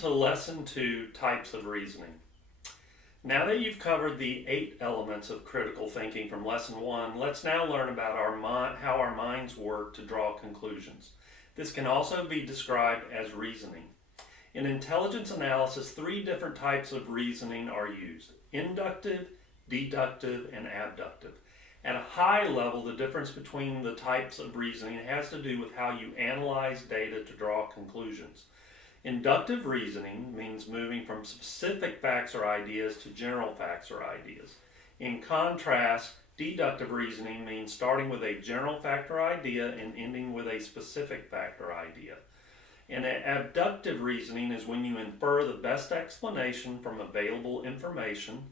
to Lesson 2, Types of Reasoning. Now that you've covered the 8 elements of critical thinking from Lesson 1, let's now learn about how our minds work to draw conclusions. This can also be described as reasoning. In intelligence analysis, 3 different types of reasoning are used: inductive, deductive, and abductive. At a high level, the difference between the types of reasoning has to do with how you analyze data to draw conclusions. Inductive reasoning means moving from specific facts or ideas to general facts or ideas. In contrast, deductive reasoning means starting with a general fact or idea and ending with a specific fact or idea. And abductive reasoning is when you infer the best explanation from available information.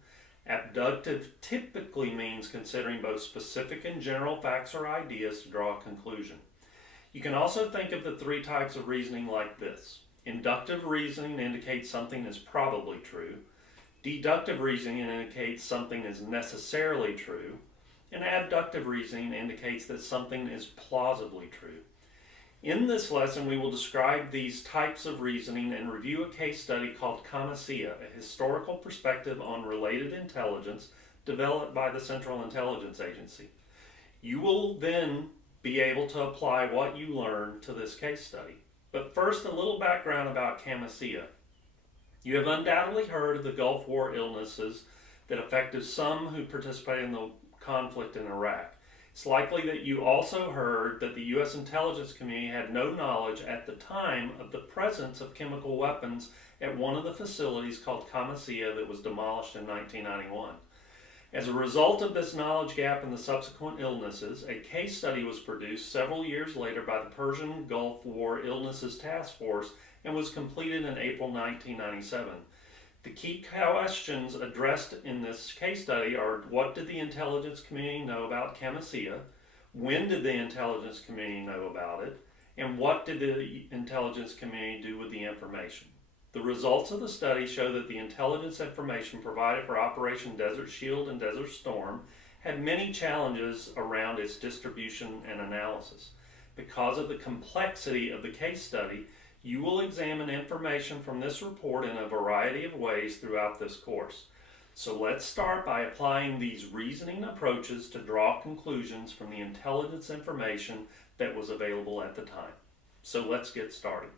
Abductive typically means considering both specific and general facts or ideas to draw a conclusion. You can also think of the 3 types of reasoning like this. Inductive reasoning indicates something is probably true. Deductive reasoning indicates something is necessarily true. And abductive reasoning indicates that something is plausibly true. In this lesson, we will describe these types of reasoning and review a case study called CAMASIA, a historical perspective on related intelligence developed by the Central Intelligence Agency. You will then be able to apply what you learn to this case study. But first, a little background about CAMASIA. You have undoubtedly heard of the Gulf War illnesses that affected some who participated in the conflict in Iraq. It's likely that you also heard that the U.S. intelligence community had no knowledge at the time of the presence of chemical weapons at one of the facilities called CAMASIA that was demolished in 1991. As a result of this knowledge gap and the subsequent illnesses, a case study was produced several years later by the Persian Gulf War Illnesses Task Force and was completed in April 1997. The key questions addressed in this case study are: what did the intelligence community know about CAMASIA? When did the intelligence community know about it? And what did the intelligence community do with the information? The results of the study show that the intelligence information provided for Operation Desert Shield and Desert Storm had many challenges around its distribution and analysis. Because of the complexity of the case study, you will examine information from this report in a variety of ways throughout this course. So let's start by applying these reasoning approaches to draw conclusions from the intelligence information that was available at the time. So let's get started.